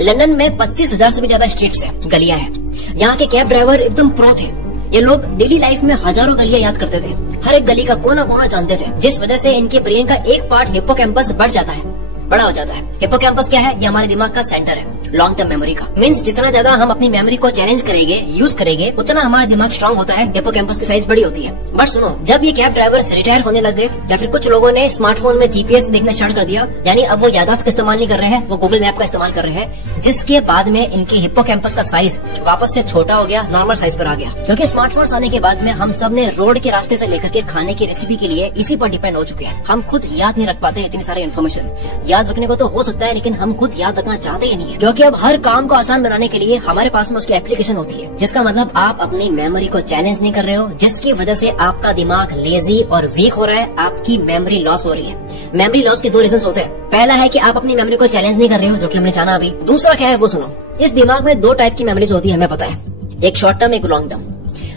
London में 25,000 से भी ज्यादा स्ट्रीट्स है, गलियां हैं। यहाँ के कैब ड्राइवर एकदम प्रो थे। ये लोग डेली लाइफ में हजारों गलियां याद करते थे, हर एक गली का कोना कोना जानते थे, जिस वजह से इनके ब्रेन का एक पार्ट हिप्पोकैम्पस बड़ा हो जाता है। हिप्पोकैम्पस क्या है? ये हमारे दिमाग का सेंटर है लॉन्ग टर्म मेमोरी का। मींस जितना ज्यादा हम अपनी मेमोरी को चैलेंज करेंगे, यूज करेंगे, उतना हमारा दिमाग स्ट्रांग होता है, हिप्पोकैम्पस की साइज बड़ी होती है। बट सुनो, जब ये कैब ड्राइवर रिटायर होने लगे या फिर कुछ लोगों ने स्मार्टफोन में जीपीएस देखना स्टार्ट कर दिया, यानी अब वो याददाश्त का इस्तेमाल नहीं कर रहे हैं, वो गूगल मैप का इस्तेमाल कर रहे हैं, जिसके बाद में इनके हिप्पोकैम्पस का साइज वापस से छोटा हो गया, नॉर्मल साइज पर आ गया। क्योंकि स्मार्टफोन आने के बाद में हम सब ने रोड के रास्ते से लेकर के खाने की रेसिपी के लिए इसी पर डिपेंड हो चुके हैं। हम खुद याद नहीं रख पाते इतनी सारी इन्फॉर्मेशन। याद रखने को तो हो सकता है, लेकिन हम खुद याद रखना चाहते ही नहीं है, क्योंकि अब हर काम को आसान बनाने के लिए हमारे पास में उसकी एप्लीकेशन होती है, जिसका मतलब आप अपनी मेमोरी को चैलेंज नहीं कर रहे हो, जिसकी वजह से आपका दिमाग लेजी और वीक हो रहा है, आपकी मेमोरी लॉस हो रही है। मेमोरी लॉस के दो रीजन होते हैं। पहला है कि आप अपनी मेमोरी को चैलेंज नहीं कर रहे हो, जो कि हमने जाना अभी। दूसरा क्या है वो सुनो। इस दिमाग में दो टाइप की मेमोरीज होती है, हमें पता है, एक शॉर्ट टर्म, एक लॉन्ग टर्म।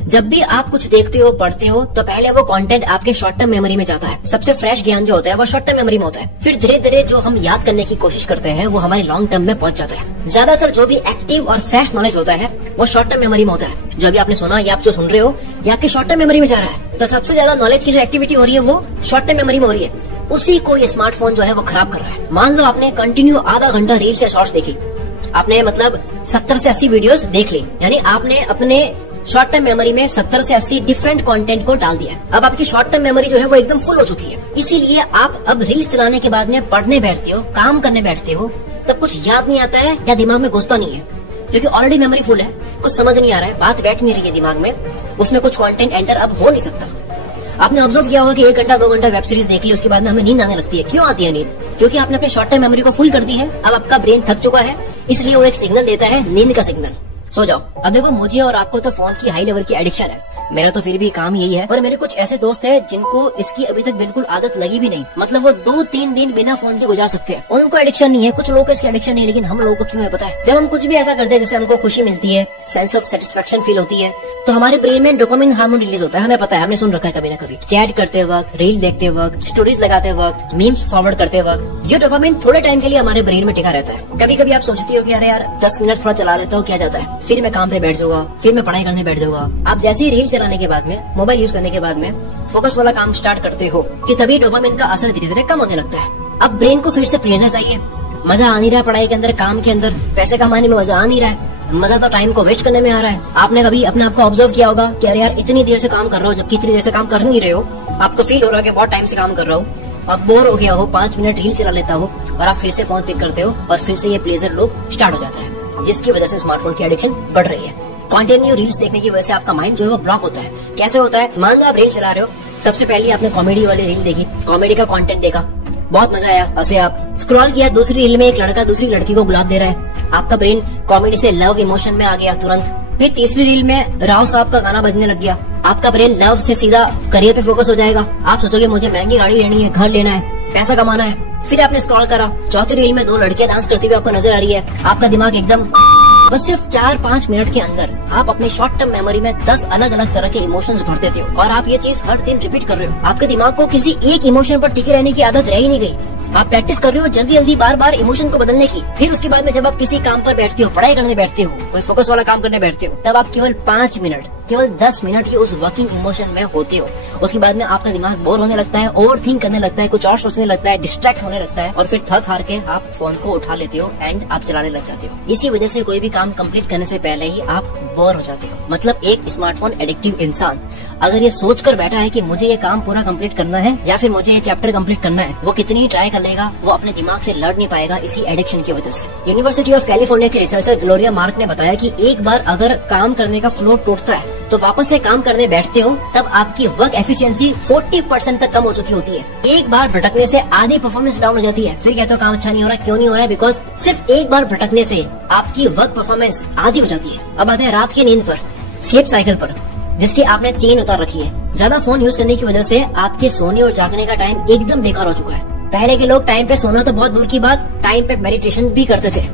जब भी आप कुछ देखते हो, पढ़ते हो, तो पहले वो कंटेंट आपके शॉर्ट टर्म मेमोरी में जाता है। सबसे फ्रेश ज्ञान जो होता है वो शॉर्ट टर्म मेमोरी में होता है। फिर धीरे धीरे जो हम याद करने की कोशिश करते हैं वो हमारे लॉन्ग टर्म में पहुंच जाता है। ज्यादातर जो भी एक्टिव और फ्रेश नॉलेज होता है वो शॉर्ट टर्म मेमोरी में होता है। जो अभी आपने सुना या आप जो सुन रहे हो, ये आपके शॉर्ट टर्म मेमोरी में जा रहा है। तो सबसे ज्यादा नॉलेज की जो एक्टिविटी हो रही है वो शॉर्ट टर्म मेमोरी में हो रही है। उसी को ये स्मार्टफोन जो है वो खराब कर रहा है। मान लो आपने कंटिन्यू आधा घंटा रील्स या शॉर्ट्स देखी, आपने मतलब 70 से 80 वीडियोस देख ली, यानी आपने अपने शॉर्ट टर्म मेमोरी में 70 से 80 डिफरेंट कंटेंट को डाल दिया। अब आपकी शॉर्ट टर्म मेमोरी जो है वो एकदम फुल हो चुकी है। इसीलिए आप अब रील्स चलाने के बाद में पढ़ने बैठते हो, काम करने बैठते हो, तब कुछ याद नहीं आता है या दिमाग में घुसता नहीं है, क्योंकि ऑलरेडी मेमोरी फुल है, कुछ समझ नहीं आ रहा है, बात बैठ नहीं रही है दिमाग में, उसमें कुछ कंटेंट एंटर अब हो नहीं सकता। आपने ऑब्जर्व किया होगा कि 1 घंटा 2 घंटा वेब सीरीज देख ली, उसके बाद में हमें नींद आने लगती है। क्यों आती है नींद? क्योंकि आपने अपने शॉर्ट टर्म मेमोरी को फुल कर दी है। अब आपका ब्रेन थक चुका है, इसलिए वो एक सिग्नल देता है, नींद का सिग्नल, सो जाओ। अब देखो, मुझे और आपको तो फोन की हाई लेवल की एडिक्शन है, मेरा तो फिर भी काम यही है, पर मेरे कुछ ऐसे दोस्त हैं जिनको इसकी अभी तक बिल्कुल आदत लगी भी नहीं। मतलब वो 2-3 दिन बिना फोन के गुजार सकते हैं, उनको एडिक्शन नहीं है। कुछ लोगों को इसकी एडिक्शन नहीं है, लेकिन हम लोगों को क्यों है पता है? जब हम कुछ भी ऐसा करते हैं जैसे हमको खुशी मिलती है, सेंस ऑफ सेटिस्फेक्शन फील होती है, तो हमारे ब्रेन में डोपामिन हार्मोन रिलीज होता है। हमें पता है, हमने सुन रखा है कभी ना कभी। चैट करते वक्त, रील देखते वक्त, स्टोरीज लगाते वक्त, मीम्स फॉरवर्ड करते वक्त, ये डोपामिन थोड़े टाइम के लिए हमारे ब्रेन में टिका रहता है। कभी कभी आप सोचती हो कि अरे यार 10 मिनट थोड़ा चला लेता हूँ, क्या जाता है, फिर मैं काम पे बैठ जाऊंगा, फिर मैं पढ़ाई करने बैठ जाऊंगा। आप जैसे ही रील चलाने के बाद में, मोबाइल यूज करने के बाद में फोकस वाला काम स्टार्ट करते हो कि तभी डोपामिन का असर धीरे धीरे कम होने लगता है। अब ब्रेन को फिर से प्लेजर चाहिए, मजा आ नहीं रहा पढ़ाई के अंदर, काम के अंदर, पैसे कमाने में मजा आ नहीं रहा है, मजा तो टाइम को वेस्ट करने में आ रहा है। आपने कभी अपने आप को ऑब्जर्व किया होगा कि अरे यार इतनी देर से काम कर रहा हूँ, जबकि इतनी देर से काम कर नहीं रहे हो, आपको फील हो रहा है कि बहुत टाइम से काम कर रहा हूँ, अब बोर हो गया हो, 5 मिनट रील चला लेता हो, और आप फिर से फोन पिक करते हो और फिर से ये प्लेजर लूप स्टार्ट हो जाता है, जिसकी वजह से स्मार्टफोन की एडिक्शन बढ़ रही है। कंटिन्यू रील्स देखने की वजह से आपका माइंड जो है वो ब्लॉक होता है। कैसे होता है? मान लो आप रील चला रहे हो, सबसे पहले आपने कॉमेडी वाली रील देखी, कॉमेडी का कंटेंट देखा, बहुत मजा आया, हंसे आप, स्क्रॉल किया, दूसरी रील में एक लड़का दूसरी लड़की को गुलाब दे रहा है, आपका ब्रेन कॉमेडी से लव इमोशन में आ गया तुरंत। फिर तीसरी रील में राव साहब का गाना बजने लग गया, आपका ब्रेन लव से सीधा करियर पे फोकस हो जाएगा। आप सोचोगे मुझे महंगी गाड़ी लेनी है, घर लेना है, पैसा कमाना है। फिर आपने स्क्रॉल करा, चौथी रील में 2 लड़कियां डांस करती हुई आपको नजर आ रही है, आपका दिमाग एकदम, बस सिर्फ 4-5 मिनट के अंदर आप अपने शॉर्ट टर्म मेमोरी में 10 अलग अलग तरह के इमोशंस भर देते हो, और आप ये चीज हर दिन रिपीट कर रहे हो। आपके दिमाग को किसी एक इमोशन पर टिके रहने की आदत रह ही नहीं गई। आप प्रैक्टिस कर रहे हो जल्दी जल्दी बार बार इमोशन को बदलने की। फिर उसके बाद में जब आप किसी काम पर बैठते हो, पढ़ाई करने बैठते हो, कोई फोकस वाला काम करने बैठते हो, तब आप केवल 5 मिनट, केवल 10 मिनट ही उस वर्किंग इमोशन में होते हो। उसके बाद में आपका दिमाग बोर होने लगता है, ओवर थिंक करने लगता है, कुछ और सोचने लगता है, डिस्ट्रैक्ट होने लगता है, और फिर थक हार के आप फोन को उठा लेते हो एंड आप चलाने लग जाते हो। इसी वजह से कोई भी काम कंप्लीट करने से पहले ही आप बोर हो जाते हो। मतलब एक स्मार्टफोन एडिक्टिव इंसान अगर ये सोच कर बैठा है कि मुझे ये काम पूरा कंप्लीट करना है या फिर मुझे ये चैप्टर कंप्लीट करना है, वो कितनी ही ट्राई कर लेगा, वो अपने दिमाग से लड़ नहीं पाएगा इसी एडिक्शन की वजह से। यूनिवर्सिटी ऑफ कैलिफोर्निया के रिसर्चर ग्लोरिया मार्क ने बताया कि एक बार अगर काम करने का फ्लो टूटता है तो वापस से काम करने बैठते हो तब आपकी वर्क एफिशिएंसी 40% तक कम हो चुकी होती है। एक बार भटकने से आधी परफॉर्मेंस डाउन हो जाती है। फिर कहते हो काम अच्छा नहीं हो रहा, क्यों नहीं हो रहा है? बिकॉज सिर्फ एक बार भटकने से आपकी वर्क परफॉर्मेंस आधी हो जाती है। अब आते हैं रात की नींद पर, स्लीप साइकिल पर, जिसकी आपने चेन उतार रखी है। ज्यादा फोन यूज करने की वजह से आपके सोने और जागने का टाइम एकदम बेकार हो चुका है। पहले के लोग टाइम पे सोना तो बहुत दूर की बात, टाइम पे मेडिटेशन भी करते थे।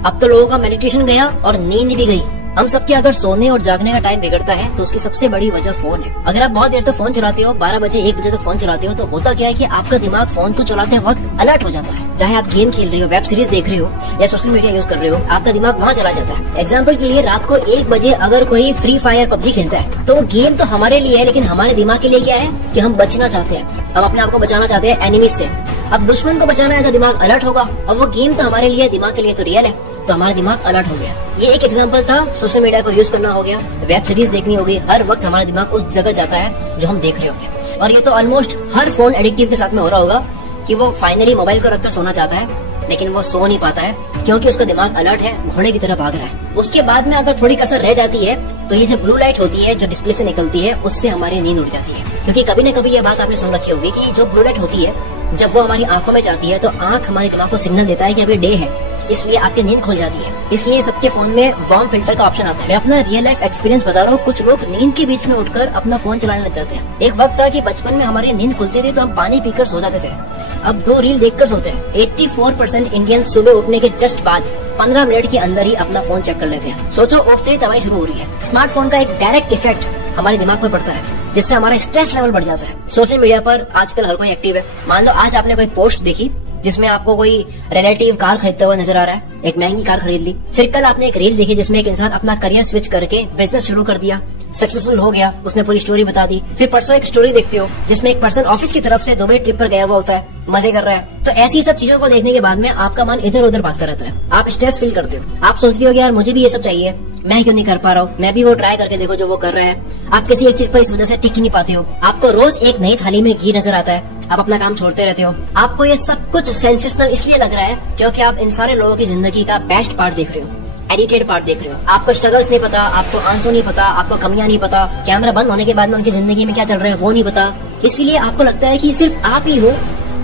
अब तो लोगों का मेडिटेशन गया और नींद भी गई। हम सबके अगर सोने और जागने का टाइम बिगड़ता है तो उसकी सबसे बड़ी वजह फोन है। अगर आप बहुत देर तक फोन चलाते हो, 12 बजे 1 बजे तक फोन चलाते हो, तो होता क्या है कि आपका दिमाग फोन को चलाते वक्त अलर्ट हो जाता है। चाहे आप गेम खेल रहे हो, वेब सीरीज देख रहे हो या सोशल मीडिया यूज कर रहे हो, आपका दिमाग वहाँ चला जाता है। एग्जाम्पल के लिए रात को 1 बजे अगर कोई फ्री फायर पबजी खेलता है तो वो गेम तो हमारे लिए है, लेकिन हमारे दिमाग के लिए क्या है कि हम बचना चाहते हैं, हम अपने आप को बचाना चाहते हैं एनिमीज से। अब दुश्मन को बचाना है तो दिमाग अलर्ट होगा, और वो गेम तो हमारे लिए, दिमाग के लिए तो रियल है, तो हमारा दिमाग अलर्ट हो गया। ये एक एग्जांपल था, सोशल मीडिया को यूज करना हो गया, वेब सीरीज देखनी होगी, हर वक्त हमारा दिमाग उस जगह जाता है जो हम देख रहे होते हैं। और ये तो ऑलमोस्ट हर फोन एडिक्टिव के साथ में हो रहा होगा कि वो फाइनली मोबाइल को रखकर सोना चाहता है, लेकिन वो सो नहीं पाता है क्योंकि उसका दिमाग अलर्ट है, घोड़े की तरह भाग रहा है। उसके बाद में अगर थोड़ी कसर रह जाती है तो ये जो ब्लू लाइट होती है जो डिस्प्ले से निकलती है, उससे हमारी नींद उड़ जाती है। क्योंकि कभी न कभी ये बात आपने सुन रखी होगी कि जो ब्लू लाइट होती है जब वो हमारी आंखों में जाती है तो आंख हमारे दिमाग को सिग्नल देता है कि अभी डे है, इसलिए आपकी नींद खुल जाती है। इसलिए सबके फोन में वार्म फिल्टर का ऑप्शन आता है। मैं अपना रियल लाइफ एक्सपीरियंस बता रहा हूँ, कुछ लोग नींद के बीच में उठकर अपना फोन चलाने लग जाते हैं। एक वक्त था कि बचपन में हमारी नींद खुलती थी तो हम पानी पीकर सो जाते थे, अब 2 रील देखकर सोते हैं। 84% इंडियन सुबह उठने के जस्ट बाद 15 मिनट के अंदर ही अपना फोन चेक कर लेते हैं। सोचो, उठते ही दवाई शुरू हो रही है। स्मार्टफोन का एक डायरेक्ट इफेक्ट हमारे दिमाग पर पड़ता है, जिससे हमारा स्ट्रेस लेवल बढ़ जाता है। सोशल मीडिया पर आजकल हर कोई एक्टिव है। मान लो आज आपने कोई पोस्ट देखी जिसमें आपको कोई रिलेटिव कार खरीदता हुआ नजर आ रहा है, एक महंगी कार खरीद ली। फिर कल आपने एक रील देखी जिसमें एक इंसान अपना करियर स्विच करके बिजनेस शुरू कर दिया, सक्सेसफुल हो गया, उसने पूरी स्टोरी बता दी। फिर परसों एक स्टोरी देखते हो जिसमें एक पर्सन ऑफिस की तरफ से दुबई ट्रिप पर गया हुआ होता है, मजे कर रहा है। तो ऐसी सब चीजों को देखने के बाद में आपका मन इधर उधर भागता रहता है, आप स्ट्रेस फील करते हो, आप सोचते हो कि यार मुझे भी ये सब चाहिए, मैं क्यों नहीं कर पा रहा हूँ, मैं भी वो ट्राई करके देखो जो वो कर रहा है। आप किसी एक चीज पर इस वजह से टिक ही नहीं पाते हो, आपको रोज एक नई थाली में घी नजर आता है, आप अपना काम छोड़ते रहते हो। आपको ये सब कुछ सेंसेशनल इसलिए लग रहा है क्योंकि आप इन सारे लोगों की जिंदगी का बेस्ट पार्ट देख रहे हो, एडिटेड पार्ट देख रहे हो। आपको स्ट्रगल्स नहीं पता, आपको आंसू नहीं पता, आपको कमियां नहीं पता, कैमरा बंद होने के बाद में उनकी जिंदगी में क्या चल रहा है वो नहीं पता। इसीलिए आपको लगता है कि सिर्फ आप ही हो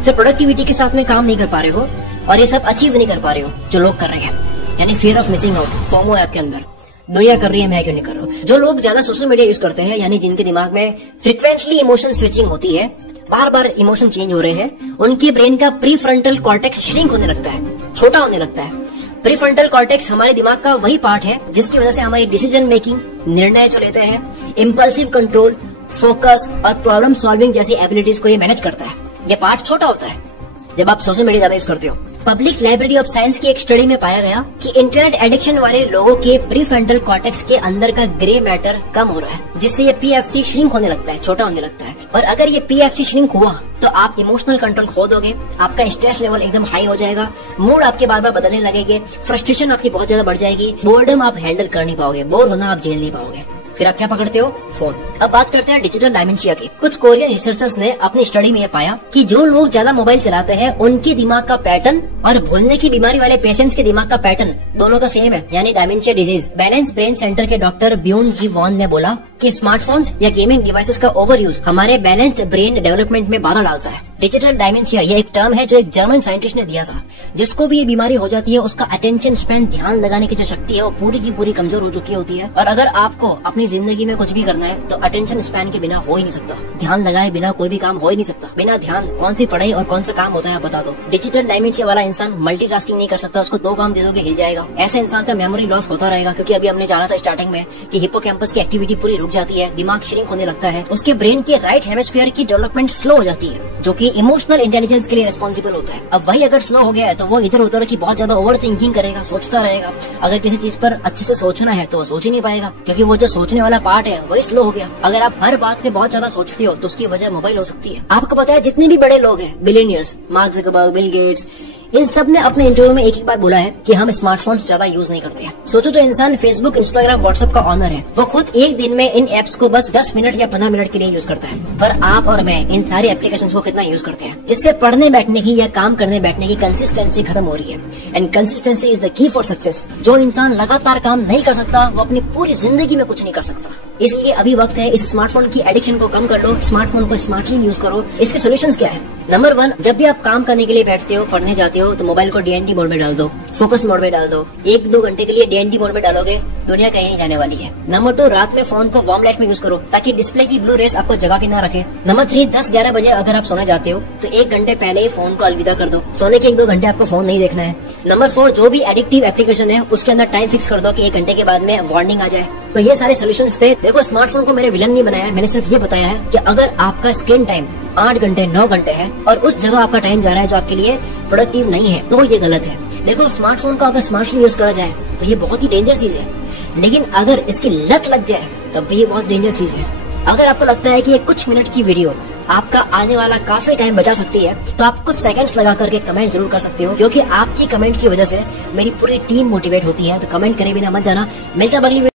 जो प्रोडक्टिविटी के साथ में काम नहीं कर पा रहे हो और ये सब अचीव नहीं कर पा रहे हो जो लोग कर रहे हैं। यानी fear of missing out, FOMO है आपके अंदर, दुनिया कर रही है मैं क्यों नहीं कर रहा हूँ। जो लोग ज्यादा सोशल मीडिया यूज करते हैं, यानी जिनके दिमाग में फ्रिक्वेंटली इमोशन स्विचिंग होती है, बार बार इमोशन चेंज हो रहे हैं, उनके ब्रेन का प्री फ्रंटल कॉर्टेक्स श्रिंक होने लगता है, छोटा होने लगता है। प्री फ्रंटल कॉर्टेक्स हमारे दिमाग का वही पार्ट है जिसकी वजह से हमारी डिसीजन मेकिंग, निर्णय जो लेते हैं, इम्पल्सिव कंट्रोल, फोकस और प्रॉब्लम सॉल्विंग जैसी एबिलिटीज को ये मैनेज करता है। ये पार्ट छोटा होता है जब आप सोशल मीडिया ज्यादा यूज करते हो। पब्लिक लाइब्रेरी ऑफ साइंस की एक स्टडी में पाया गया कि इंटरनेट एडिक्शन वाले लोगों के प्रीफ्रंटल कॉर्टेक्स के अंदर का ग्रे मैटर कम हो रहा है, जिससे ये पीएफसी श्रिंक होने लगता है, छोटा होने लगता है। और अगर ये पीएफसी श्रिंक हुआ तो आप इमोशनल कंट्रोल खो दोगे, आपका स्ट्रेस लेवल एकदम हाई हो जाएगा, मूड आपके बार बार बदलने लगेंगे, फ्रस्ट्रेशन आपकी बहुत ज्यादा बढ़ जाएगी, बोर्डम आप हैंडल कर नहीं पाओगे, बोर होना आप झेल नहीं पाओगे। फिर आप क्या पकड़ते हो? फोन। अब बात करते हैं डिजिटल डायमेंशिया की। कुछ कोरियन रिसर्चर्स ने अपनी स्टडी में यह पाया कि जो लोग ज्यादा मोबाइल चलाते हैं उनके दिमाग का पैटर्न और भूलने की बीमारी वाले पेशेंट्स के दिमाग का पैटर्न दोनों का सेम है, यानी डायमेंशिया डिजीज। बैलेंस ब्रेन सेंटर के डॉक्टर ब्यून जी वॉन ने बोला कि स्मार्टफोन्स या गेमिंग डिवाइसेस का ओवर यूज हमारे बैलेंस्ड ब्रेन डेवलपमेंट में बाधा डालता है। डिजिटल डायमेंशिया ये एक टर्म है जो एक जर्मन साइंटिस्ट ने दिया था। जिसको भी ये बीमारी हो जाती है उसका अटेंशन स्पैन, ध्यान लगाने की जो शक्ति है वो पूरी की पूरी कमजोर हो चुकी होती है। और अगर आपको अपनी जिंदगी में कुछ भी करना है तो अटेंशन स्पैन के बिना हो ही नहीं सकता, ध्यान लगाए बिना कोई भी काम हो ही नहीं सकता। बिना ध्यान कौन सी पढ़ाई और कौन सा काम होता है बता दो। डिजिटल डायमेंशिया वाला इंसान मल्टीटास्किंग नहीं कर सकता, उसको 2 काम दे दोगे हिल जाएगा। ऐसे इंसान का मेमोरी लॉस होता रहेगा, क्योंकि अभी हमने जाना था स्टार्टिंग में कि हिप्पोकैम्पस की एक्टिविटी पूरी रुक जाती है, दिमाग श्रिंक होने लगता है, उसके ब्रेन के राइट हेमिस्फीयर की डेवलपमेंट स्लो हो जाती है जो कि इमोशनल इंटेलिजेंस के लिए रिस्पॉन्सिबल होता है। अब वही अगर स्लो हो गया है तो वो इधर उधर की बहुत ज्यादा ओवर थिंकिंग करेगा, सोचता रहेगा। अगर किसी चीज पर अच्छे से सोचना है तो वो सोच ही नहीं पाएगा, क्योंकि वो जो सोचने वाला पार्ट है वही स्लो हो गया। अगर आप हर बात पे बहुत ज्यादा सोचते हो तो उसकी वजह मोबाइल हो सकती है। आपको पता है जितने भी बड़े लोग हैं, billionaires, Mark Zuckerberg, Bill Gates, इन सब ने अपने इंटरव्यू में एक बार बोला है कि हम स्मार्टफोन्स ज्यादा यूज नहीं करते हैं। सोचो जो इंसान फेसबुक, इंस्टाग्राम, व्हाट्सएप का ऑनर है वो खुद एक दिन में इन एप्स को बस 10 मिनट या 15 मिनट के लिए यूज करता है, पर आप और मैं इन सारी एप्लीकेशंस को कितना यूज करते हैं, जिससे पढ़ने बैठने की या काम करने बैठने की कंसिस्टेंसी खत्म हो रही है। And consistency is the key for success. जो इंसान लगातार काम नहीं कर सकता वो अपनी पूरी जिंदगी में कुछ नहीं कर सकता। इसलिए अभी वक्त है इस स्मार्टफोन की एडिक्शन को कम कर लो, स्मार्टफोन को स्मार्टली यूज करो। इसके सोल्यूशंस क्या है? नंबर 1, जब भी आप काम करने के लिए बैठते हो, पढ़ने जाते हो, तो मोबाइल को डीएनडी मोड में डाल दो, फोकस मोड में डाल दो। 1-2 घंटे के लिए डीएनडी मोड में डालोगे, दुनिया कहीं नहीं जाने वाली है। नंबर 2, रात में फोन को वार्म लाइट में यूज करो ताकि डिस्प्ले की ब्लू रेस आपको जगा के ना रखे। नंबर 3, 10-11 बजे अगर आप सोने जाते हो तो 1 घंटे पहले ही फोन को अलविदा कर दो। सोने के 1-2 घंटे आपको फोन नहीं देखना है। नंबर 4, जो भी एडिक्टिव एप्लीकेशन है उसके अंदर टाइम फिक्स कर दो कि 1 घंटे के बाद में वार्निंग आ जाए। तो ये सारे सोल्यूशंस थे। देखो, स्मार्टफोन को मैंने विलन नहीं बनाया, मैंने सिर्फ ये बताया है कि अगर आपका स्क्रीन टाइम 8 घंटे 9 घंटे है और उस जगह आपका टाइम जा रहा है जो आपके लिए प्रोडक्टिव नहीं है, तो ये गलत है। देखो, स्मार्टफोन का अगर स्मार्टली यूज करा जाए तो ये बहुत ही डेंजर चीज है, लेकिन अगर इसकी लत लग जाए तब भी ये बहुत डेंजर चीज है। अगर आपको लगता है कि ये कुछ मिनट की वीडियो आपका आने वाला काफी टाइम बचा सकती है, तो आप कुछ सेकंड्स लगा करके कमेंट जरूर कर सकते हो, क्योंकि आपकी कमेंट की वजह से मेरी पूरी टीम मोटिवेट होती है। तो कमेंट करे बिना मत जाना। मिलता है अगली